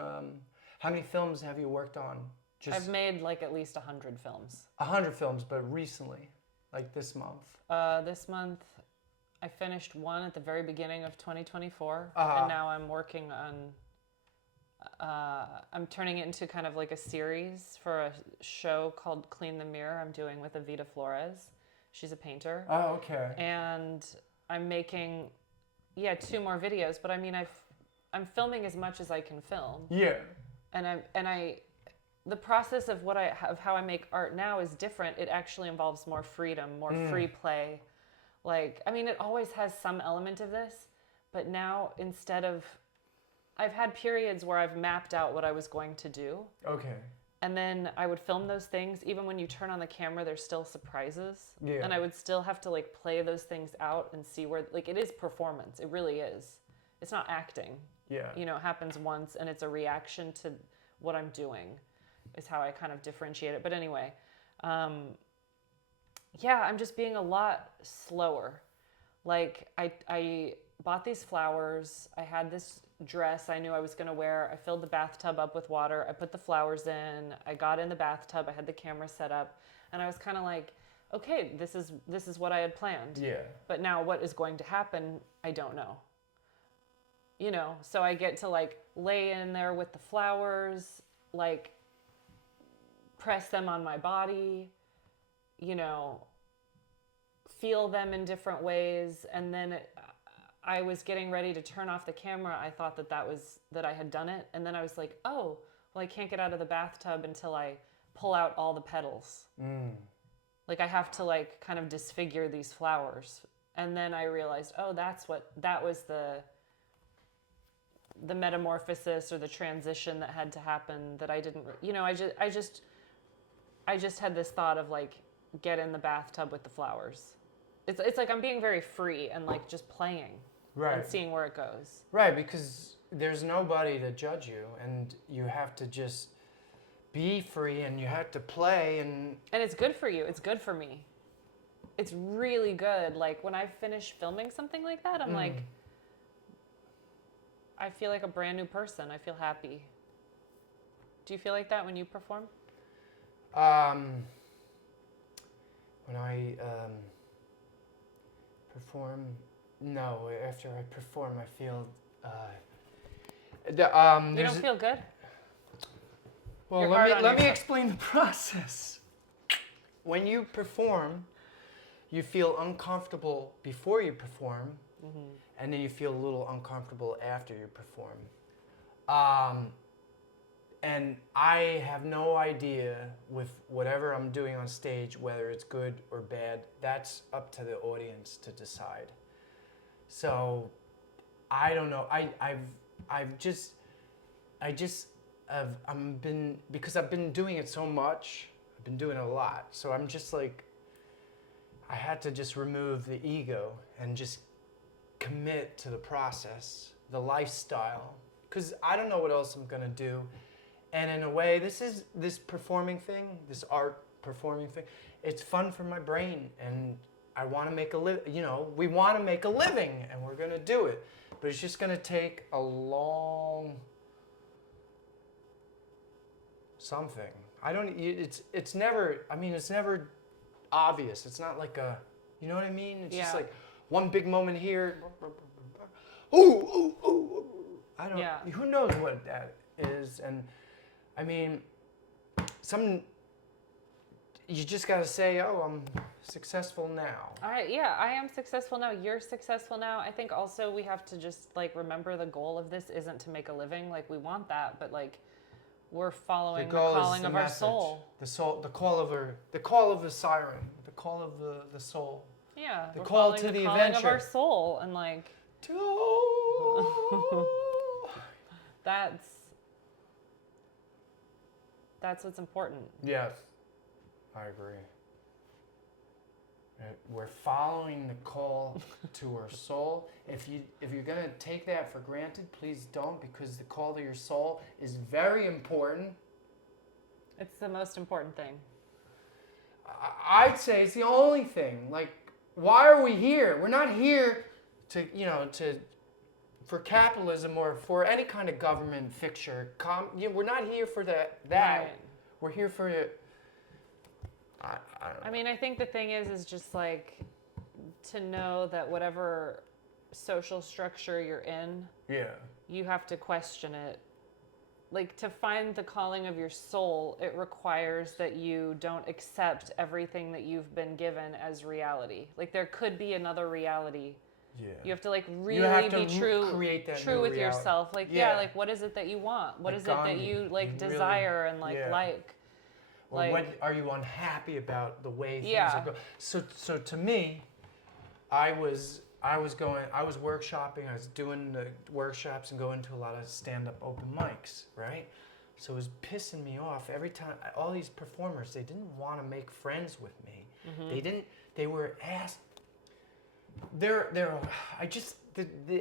How many films have you worked on? I've made like at least 100 films. 100 films, but recently, like this month. This month, I finished one at the very beginning of 2024, Uh-huh. and now I'm working on. I'm turning it into kind of like a series for a show called Clean the Mirror. I'm doing with Evita Flores. She's a painter. Oh, okay. And I'm making, 2 more videos. But I'm filming as much as I can film. Yeah. The process of how I make art now is different. It actually involves more freedom, more free play. It always has some element of this, but now I've had periods where I've mapped out what I was going to do. Okay. And then I would film those things. Even when you turn on the camera, there's still surprises. Yeah. And I would still have to play those things out and see where, it is performance. It really is. It's not acting. Yeah. It happens once and it's a reaction to what I'm doing. Is how I kind of differentiate it. But anyway, I'm just being a lot slower. I bought these flowers. I had this dress I knew I was going to wear. I filled the bathtub up with water. I put the flowers in. I got in the bathtub. I had the camera set up. And I was kind of like, okay, this is what I had planned. Yeah. But now what is going to happen, I don't know. So I get to lay in there with the flowers, press them on my body, you know, feel them in different ways. And then I was getting ready to turn off the camera. I thought that I had done it. And then I was like, oh, well, I can't get out of the bathtub until I pull out all the petals. Like I have to like kind of disfigure these flowers. And then I realized, oh, that was the metamorphosis or the transition that had to happen that I didn't, you know, I just had this thought of like, get in the bathtub with the flowers. It's like I'm being very free and like just playing and seeing where it goes. Right, because there's nobody to judge you, and you have to just be free, and you have to play, and it's good for you. It's good for me. It's really good. Like when I finish filming something like that, I'm like, I feel like a brand new person. I feel happy. Do you feel like that when you perform? When I perform, no. After I perform, I feel. You don't feel good? Well, let me explain the process. When you perform, you feel uncomfortable before you perform, and then you feel a little uncomfortable after you perform. And I have no idea with whatever I'm doing on stage, whether it's good or bad. That's up to the audience to decide. So I don't know. Because I've been doing it so much, I've been doing it a lot. So I'm just like, I had to just remove the ego and just commit to the process, the lifestyle. Because I don't know what else I'm going to do. And in a way, this performing thing, this art performing thing, it's fun for my brain. And I want to make a living, you know, we want to make a living, and we're going to do it. But it's just going to take a long something. It's never obvious. It's not like a, you know what I mean? It's just like one big moment here. Ooh. I don't, who knows what that is? And I mean, you just got to say, oh, I'm successful now. I am successful now. You're successful now. I think also we have to just like remember the goal of this isn't to make a living. Like we want that, but like we're following the calling of our soul. The call of the siren, the call of the soul. Yeah. The call to the adventure of our soul, and like that's what's important. Yes, I agree. We're following the call to our soul. If you're gonna take that for granted, please don't, because the call to your soul is very important. It's the most important thing. I'd say it's the only thing. Like, why are we here? We're not here for capitalism or for any kind of government fixture. We're not here for that. Right. We're here for it. I don't know. I mean, I think the thing is just like to know that whatever social structure you're in, you have to question it. Like to find the calling of your soul, it requires that you don't accept everything that you've been given as reality. Like there could be another reality. Yeah. You have to like really be true with yourself. Like like what is it that you want? What is it that you like desire and like? Or what are you unhappy about the way things are going? So to me, I was workshopping, I was doing the workshops and going to a lot of stand-up open mics, right? So it was pissing me off every time. All these performers, they didn't want to make friends with me. Mm-hmm. They were asked. The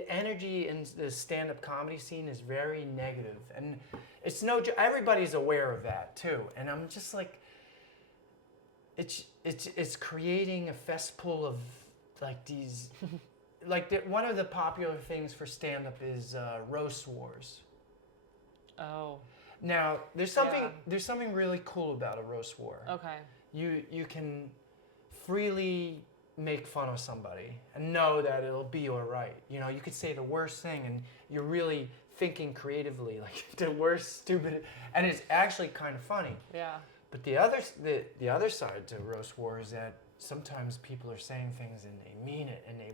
energy in the stand-up comedy scene is very negative, and it's everybody's aware of that too. And I'm just like, it's creating a cesspool of like these, one of the popular things for stand-up is roast wars. Oh. Now there's something really cool about a roast war. Okay. You can freely make fun of somebody and know that it'll be all right. You know, you could say the worst thing and you're really thinking creatively, like the worst stupid, and it's actually kind of funny. Yeah. But the other side to roast war is that sometimes people are saying things and they mean it and they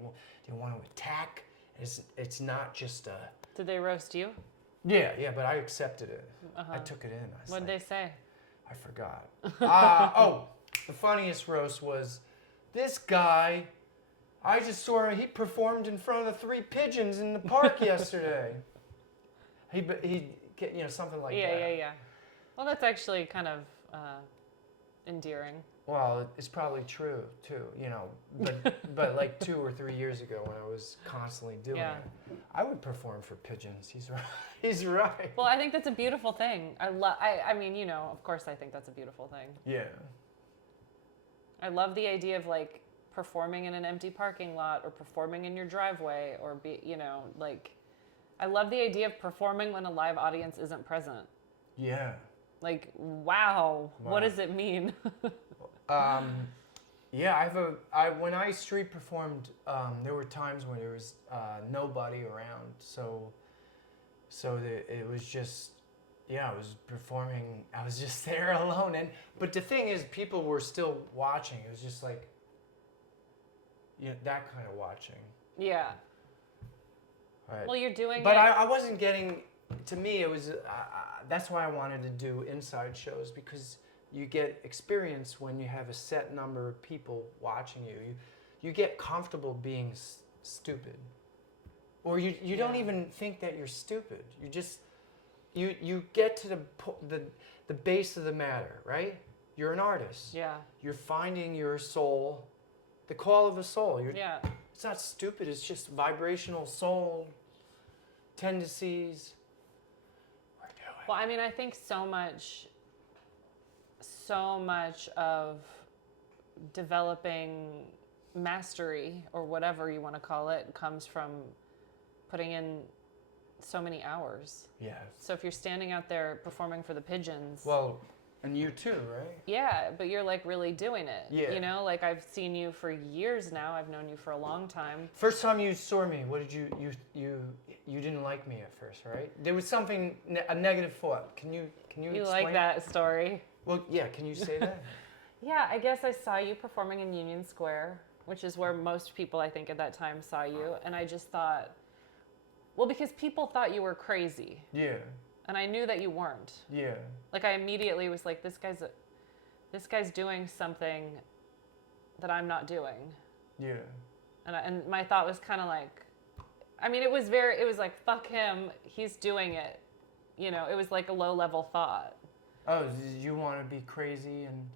want to attack. It's not just a. Did they roast you? Yeah, but I accepted it. I took it in. What'd they say? I forgot. The funniest roast was this guy. I just saw he performed in front of the 3 pigeons in the park yesterday. He something like that. Yeah. Well, that's actually kind of endearing. Well, it's probably true too, but like 2 or 3 years ago when I was constantly doing it, I would perform for pigeons. He's right. He's right. Well, I think that's a beautiful thing. I mean, of course I think that's a beautiful thing. Yeah. I love the idea of like performing in an empty parking lot or performing in your driveway or I love the idea of performing when a live audience isn't present. Yeah. Like, wow. What does it mean? When I street performed, there were times when there was nobody around, so it was just, I was performing. I was just there alone, but the thing is, people were still watching. It was just like, that kind of watching. Yeah. Right. Well, you're doing but it. I wasn't getting. To me, it was. That's why I wanted to do inside shows, because you get experience when you have a set number of people watching you. You get comfortable being stupid, or you don't even think that you're stupid. You just you get to the base of the matter, right? You're an artist. Yeah. You're finding your soul, the call of a soul. Yeah. It's not stupid. It's just vibrational soul tendencies. We're doing. Well, I mean, I think so much of developing mastery, or whatever you want to call it, comes from putting in so many hours. Yeah. So if you're standing out there performing for the pigeons. Well, and you too, right? Yeah, but you're like really doing it. Yeah. Like I've seen you for years now. I've known you for a long time. First time you saw me, what did you didn't like me at first, right? There was something, a negative thought. Can you You explain? like that story? Well, yeah. Can you say that? Yeah, I guess I saw you performing in Union Square, which is where most people, I think, at that time saw you. And I just thought, well, because people thought you were crazy. Yeah. And I knew that you weren't. Yeah. Like I immediately was like, this guy's doing something that I'm not doing. Yeah. And my thought was kind of like, I mean, it was like, fuck him, he's doing it. It was like a low level thought. Oh, did you want to be crazy and?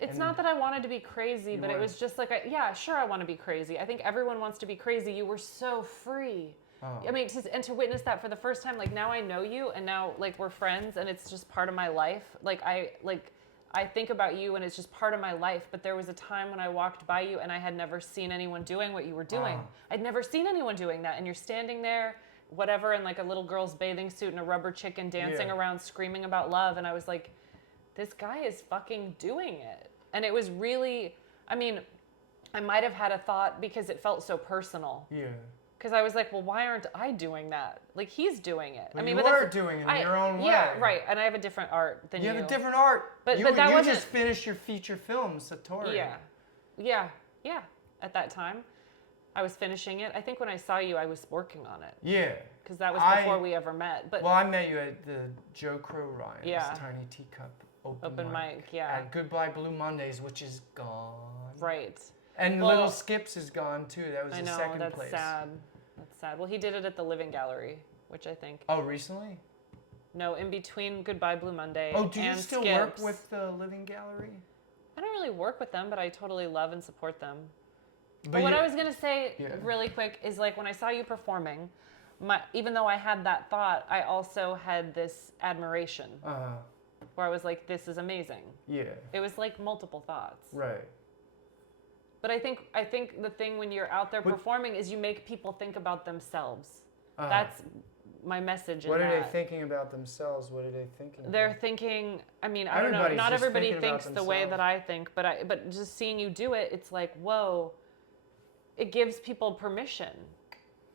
It's not that I wanted to be crazy, but it was just like, sure, I want to be crazy. I think everyone wants to be crazy. You were so free. Oh. I mean, to witness that for the first time, like now I know you, and now like we're friends, and it's just part of my life. I think about you, and it's just part of my life. But there was a time when I walked by you, and I had never seen anyone doing what you were doing. I'd never seen anyone doing that, and you're standing there, whatever, in like a little girl's bathing suit and a rubber chicken, dancing around, screaming about love, and I was like, this guy is fucking doing it. And it was really, I mean, I might have had a thought because it felt so personal. Yeah. Because I was like, well, why aren't I doing that? Like, he's doing it. Well, I mean, you are doing it in your own way. Yeah, right. And I have a different art than you. You have a different art. But you that wasn't... just finished your feature film, Satori. Yeah. At that time, I was finishing it. I think when I saw you, I was working on it. Yeah. Because that was before we ever met. But well, I met you at the Joe Crow Ryan's Tiny Teacup open mic. At Goodbye Blue Mondays, which is gone. Right. And Little Skips is gone too. That was I the know, second that's place. sad. That's sad. Well, he did it at the Living Gallery, which I think... Oh, recently? No, in between Goodbye Blue Monday and do you still Skips. work with the Living Gallery? I don't really work with them, but I totally love and support them. But what I was going to say really quick is like when I saw you performing, even though I had that thought, I also had this admiration. Where I was like, this is amazing. Yeah. It was like multiple thoughts. Right. But I think the thing when you're out there performing is you make people think about themselves. That's my message. What are they thinking about themselves? What are they thinking? They're thinking. I mean, I don't know. Not everybody thinks the way that I think, but just seeing you do it, it's like, whoa. It gives people permission.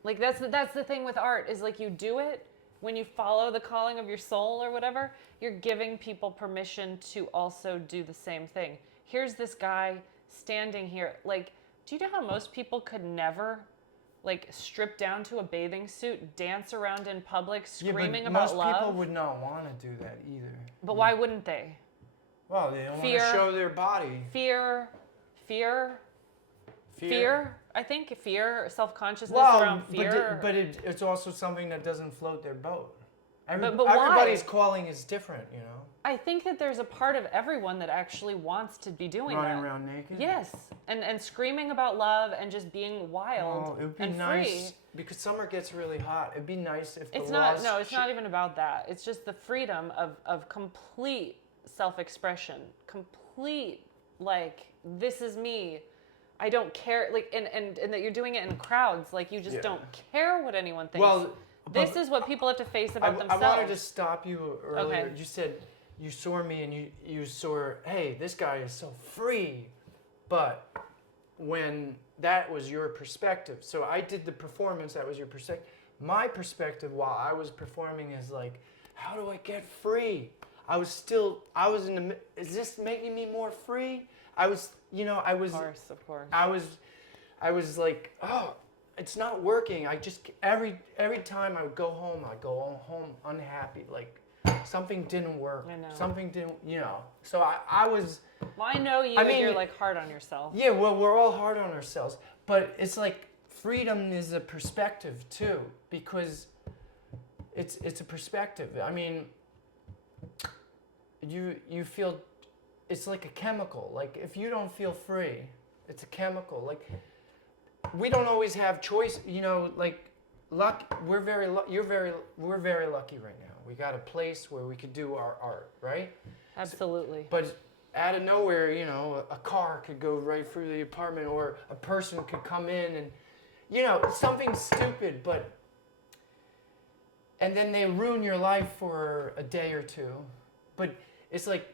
Like that's the thing with art is like you do it, when you follow the calling of your soul or whatever, you're giving people permission to also do the same thing. Here's this guy standing here. Like, do you know how most people could never, like, strip down to a bathing suit, dance around in public, screaming about love? Most people would not want to do that either. But why wouldn't they? Well, they don't want to show their body. Fear. I think fear, self-consciousness around fear. But it's also something that doesn't float their boat. But why? Everybody's calling is different, you know. I think that there's a part of everyone that actually wants to be doing that. Running around naked? Yes. And screaming about love and just being wild it would be and nice, free. because summer gets really hot. It'd be nice if it's not even about that. It's just the freedom of complete self-expression. Complete, like, this is me. I don't care, like, and that you're doing it in crowds. Like, you just don't care what anyone thinks. Well, this is what people have to face about themselves. I wanted to stop you earlier. Okay. You said you saw me and you saw, hey, this guy is so free. But when that was your perspective, so I did the performance, that was your perspective. My perspective while I was performing is like, how do I get free? Is this making me more free? Of course. I was like, oh, it's not working. I just, every time I would go home unhappy. Like, something didn't work. I know. Something didn't, So I was. Well, I know you, and you're like hard on yourself. Yeah, well, we're all hard on ourselves. But it's like, freedom is a perspective too, because it's a perspective. I mean, you feel, it's like a chemical. Like, if you don't feel free, it's a chemical. Like, we don't always have choice. Like, luck. We're very lucky right now. We got a place where we could do our art, right? Absolutely. But out of nowhere, a car could go right through the apartment, or a person could come in and, something stupid, and then they ruin your life for a day or two. But it's like,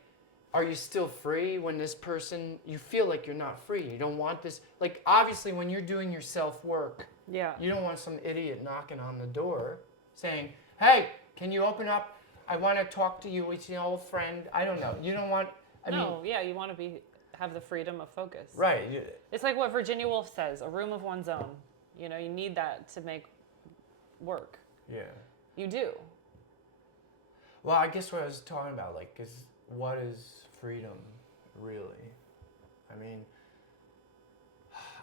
are you still free when this person, you feel like you're not free? You don't want this, like, obviously when you're doing your self-work, yeah, you don't want some idiot knocking on the door saying, hey, can you open up? I want to talk to you. It's an old friend. I don't know. You don't want, you want to have the freedom of focus. Right. It's like what Virginia Woolf says, a room of one's own. You need that to make work. Yeah. You do. Well, I guess what I was talking about, like, is what is freedom really? I mean,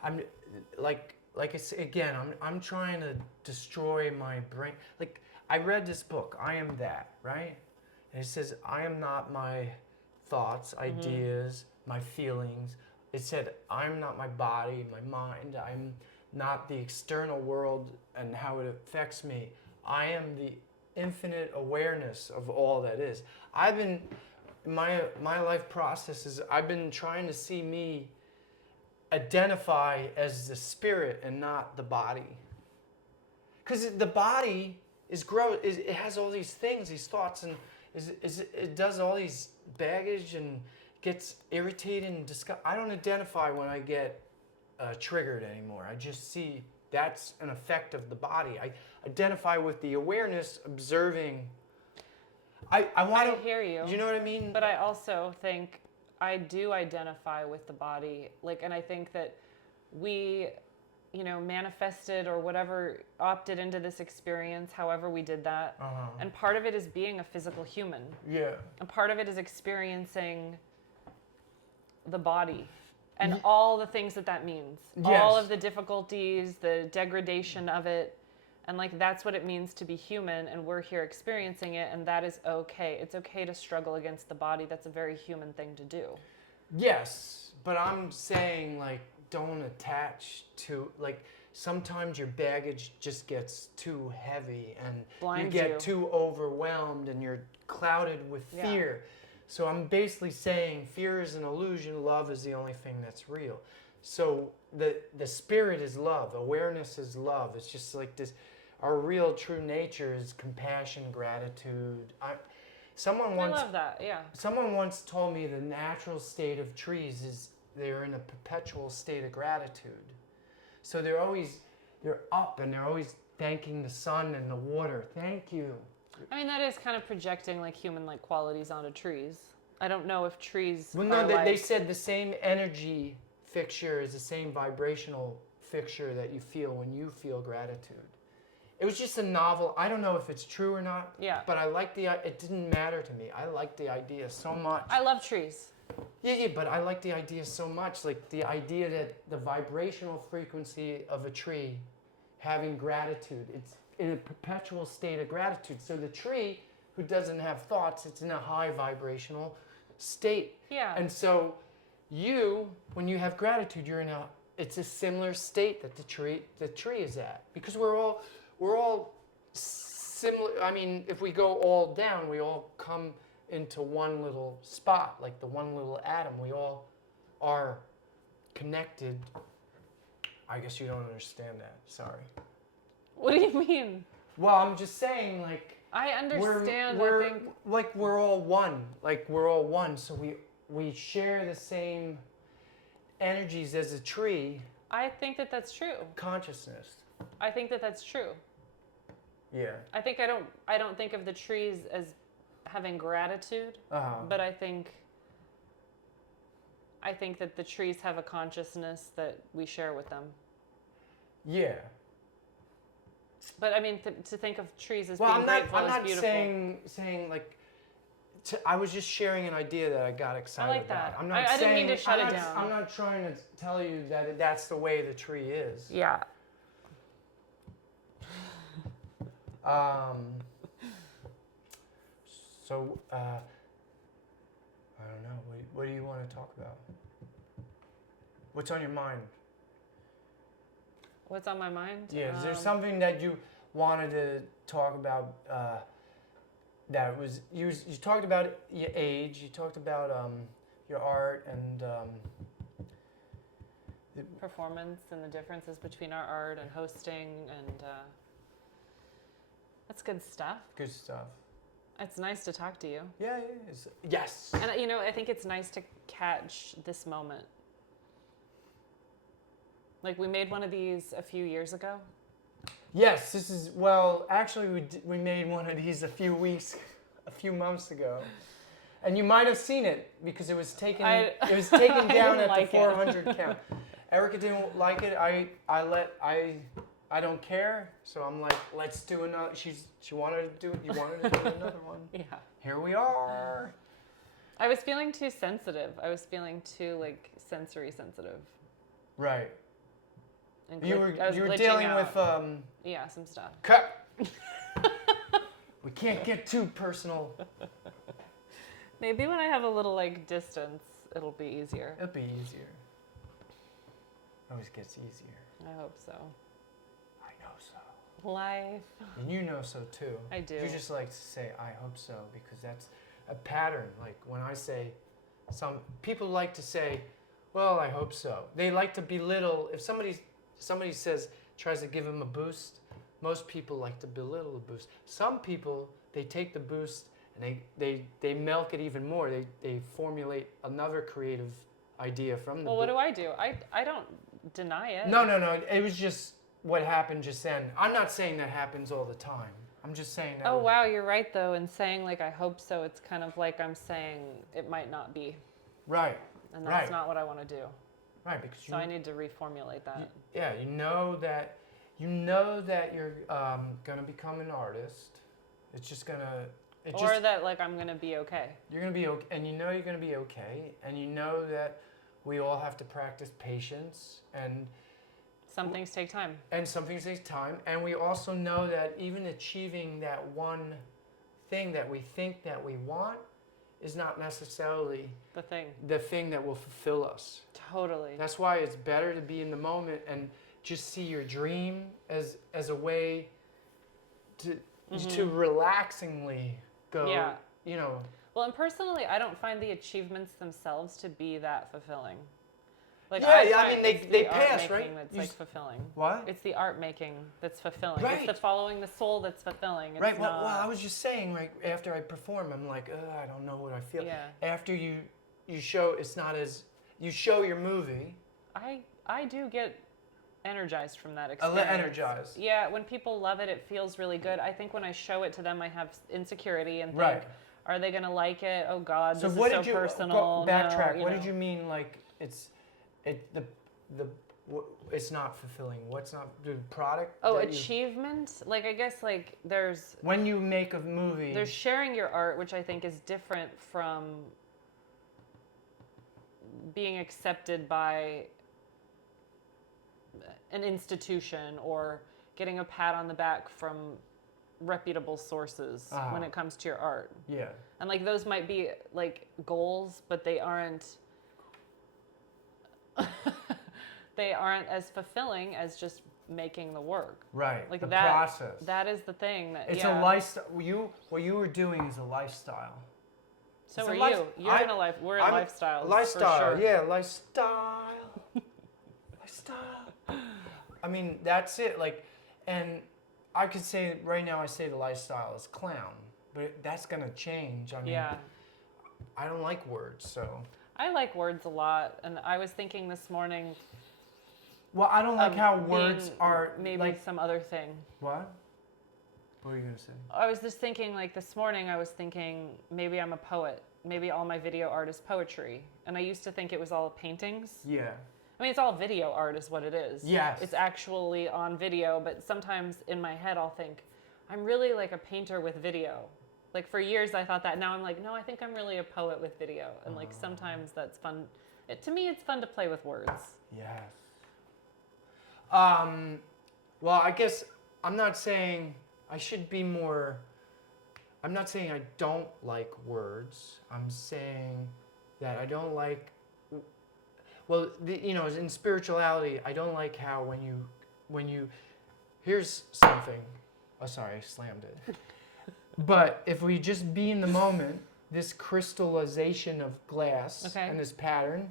I'm like I say again, I'm trying to destroy my brain. Like, I read this book, I Am That, right? And it says, I am not my thoughts, ideas, my feelings. It said, I'm not my body, my mind. I'm not the external world and how it affects me. I am the infinite awareness of all that is. I've been, my life process is, I've been trying to see me identify as the spirit and not the body. Because the body is it has all these things, these thoughts, and it does all these baggage and gets irritated and disgusted. I don't identify when I get triggered anymore. I just see that's an effect of the body. I identify with the awareness, observing. I want to hear you. Do you know what I mean? But I also think I do identify with the body, and I think that we, manifested or whatever, opted into this experience, however we did that. Uh-huh. And part of it is being a physical human. Yeah. And part of it is experiencing the body and all the things that means. Yes. All of the difficulties, the degradation of it. And that's what it means to be human, and we're here experiencing it, and that is okay. It's okay to struggle against the body. That's a very human thing to do. Yes, but I'm saying, don't attach to, sometimes your baggage just gets too heavy, and you get too overwhelmed, and you're clouded with fear. Yeah. So I'm basically saying fear is an illusion, love is the only thing that's real. So the spirit is love, awareness is love. It's just like this. Our real true nature is compassion, gratitude. I love that, yeah. Someone once told me the natural state of trees is they're in a perpetual state of gratitude. So they're up and they're always thanking the sun and the water. Thank you. I mean, that is kind of projecting like human-like qualities onto trees. I don't know if trees Well, are no, like... they said the same energy fixture is the same vibrational fixture that you feel when you feel gratitude. It was just a novel. I don't know if it's true or not. Yeah. But I like it didn't matter to me. I liked the idea so much. I love trees. Yeah, but I like the idea so much. Like the idea that the vibrational frequency of a tree having gratitude, it's in a perpetual state of gratitude. So the tree who doesn't have thoughts, it's in a high vibrational state. Yeah. And so when you have gratitude, it's a similar state that the tree is at. Because we're all similar. I mean, if we go all down, we all come into one little spot, like the one little atom. We all are connected. I guess you don't understand that. Sorry. What do you mean? Well, I'm just saying, like, I understand. We're I think like we're all one. Like we're all one. So we share the same energies as a tree. I think that that's true. Consciousness. I think that that's true. Yeah. I think I don't think of the trees as having gratitude, but I think that the trees have a consciousness that we share with them. Yeah. But I mean, to think of trees as Well, being grateful I'm is not beautiful. saying like. I was just sharing an idea that I got excited I like that. about. I'm not I saying, didn't mean to shut I'm it not, down. I'm not trying to tell you that that's the way the tree is. Yeah. So, I don't know. What do you want to talk about? What's on your mind? What's on my mind? Yeah, is there something that you wanted to talk about that was... You talked about your age, you talked about your art and... performance and the differences between our art and hosting and... That's good stuff. Good stuff. It's nice to talk to you. Yeah, yes. And I think it's nice to catch this moment. Like we made one of these a few years ago. Yes, this is actually we made one of these a few months ago, and you might have seen it because it was taken down at like the 400 count. Erica didn't like it. I don't care, so I'm like, let's do another. You wanted to do another one. Yeah. Here we are. I was feeling too sensitive. I was feeling too like sensory sensitive. Right. And You were glitching dealing out. with Yeah, some stuff. cut. We can't get too personal. Maybe when I have a little like distance, it'll be easier. It'll be easier. Always gets easier. I hope so. I know so. Life. And you know so too. I do. You just like to say, I hope so, because that's a pattern. Like when I say, some people like to say, well, I hope so. They like to belittle. If somebody tries to give them a boost, most people like to belittle the boost. Some people, they take the boost and they milk it even more. They formulate another creative idea from the boost. Well, what do? I don't deny it. No. It was just what happened just then. I'm not saying that happens all the time. I'm just saying that. Oh, wow, you're right, though. In saying, like, I hope so, it's kind of like I'm saying it might not be. Right. And that's not what I want to do. Right, because so I need to reformulate that. You know that you're going to become an artist. It's just going to... that, like, I'm going to be okay. You're going to be okay, and you know you're going to be okay, and you know that we all have to practice patience, and... Some things take time. And some things take time, and we also know that even achieving that one thing that we think that we want is not necessarily the thing that will fulfill us. Totally. That's why it's better to be in the moment and just see your dream as a way to relaxingly go. Yeah. You know. Well, and personally, I don't find the achievements themselves to be that fulfilling. Like I mean, they pass, right? That's like fulfilling. What? It's the art making that's fulfilling. Right. It's the following the soul that's fulfilling. It's right. Well, I was just saying, like, after I perform, I'm like, I don't know what I feel. Yeah. After you show, it's not as you show your movie. I do get energized from that A experience. little energized. Yeah, when people love it, it feels really good. I think when I show it to them, I have insecurity and think, Right. are they going to like it? Oh God, So this what is did so you personal. backtrack? No, What know. did you mean? Like it's not fulfilling. What's not the product? Oh, that you- achievement? Like, I guess, like, there's when you make a movie. there's sharing your art, which I think is different from being accepted by an institution or getting a pat on the back from reputable sources when it comes to your art. Yeah. And like those might be like goals, but they aren't they aren't as fulfilling as just making the work. Right. Like the that process. that is the thing that It's a lifestyle. What you were doing is a lifestyle. So it's are a you. life- You're in a life. We're in lifestyles. Lifestyle. For sure. Yeah, lifestyle. Lifestyle. I mean, that's it. Like, and I could say right now, I say the lifestyle is clown, but that's gonna change. I mean, Yeah. I don't like words, so. I like words a lot, and I was thinking this morning. Well, I don't like how being words are. Maybe like, some other thing. what? What were you gonna say? I was just thinking, like this morning, I was thinking maybe I'm a poet. Maybe all my video art is poetry. And I used to think it was all paintings. Yeah. I mean, it's all video art is what it is. Yes. It's actually on video, but sometimes in my head I'll think, I'm really like a painter with video. Like for years I thought that. Now I'm like, no, I think I'm really a poet with video. And like sometimes that's fun. To me, it's fun to play with words. Yes. Well, I guess I'm not saying I should be more. I'm not saying I don't like words. I'm saying that I don't like. Well, in spirituality, I don't like how when you, here's something. Oh, sorry, I slammed it. But if we just be in the moment, this crystallization of glass and this pattern,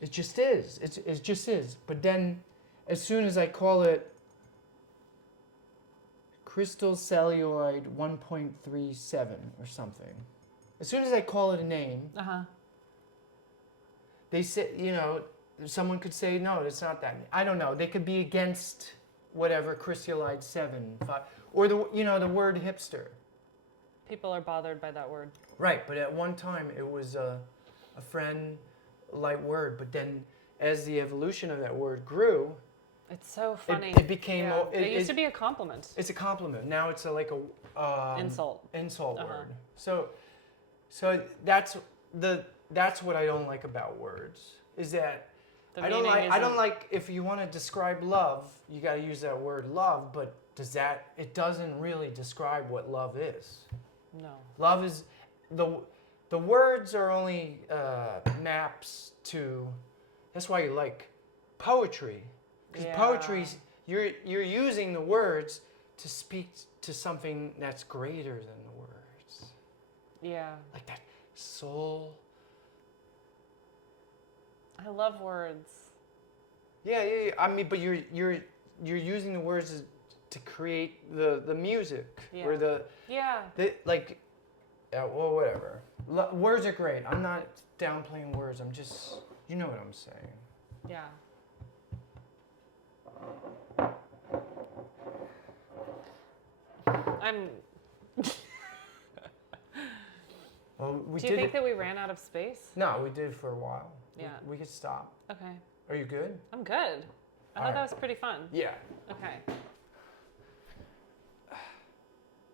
it just is. It just is. But then, as soon as I call it crystal celluloid 1.37 or something, as soon as I call it a name, they say, someone could say, no, it's not that. I don't know. They could be against whatever crystallite 7, 5, or the word hipster. People are bothered by that word. Right, but at one time it was a friend light word, but then as the evolution of that word grew, it's so funny. It became. Yeah. It used to be a compliment. It's a compliment. Now it's Insult. Insult word. So that's what I don't like about words. Is that I don't like if you want to describe love, you got to use that word love, but it doesn't really describe what love is. No. Love is the words are only maps to. That's why you like poetry, because poetry, you're using the words to speak to something that's greater than the words. Yeah. Like that soul. I love words. Yeah. I mean, but you're using the words to create the music or well, whatever. Words are great. I'm not downplaying words. I'm just, you know what I'm saying. Yeah. Well, Do you think that we ran out of space? No, we did for a while. Yeah. We could stop. Okay. Are you good? I'm good. I thought that was pretty fun. Yeah. Okay.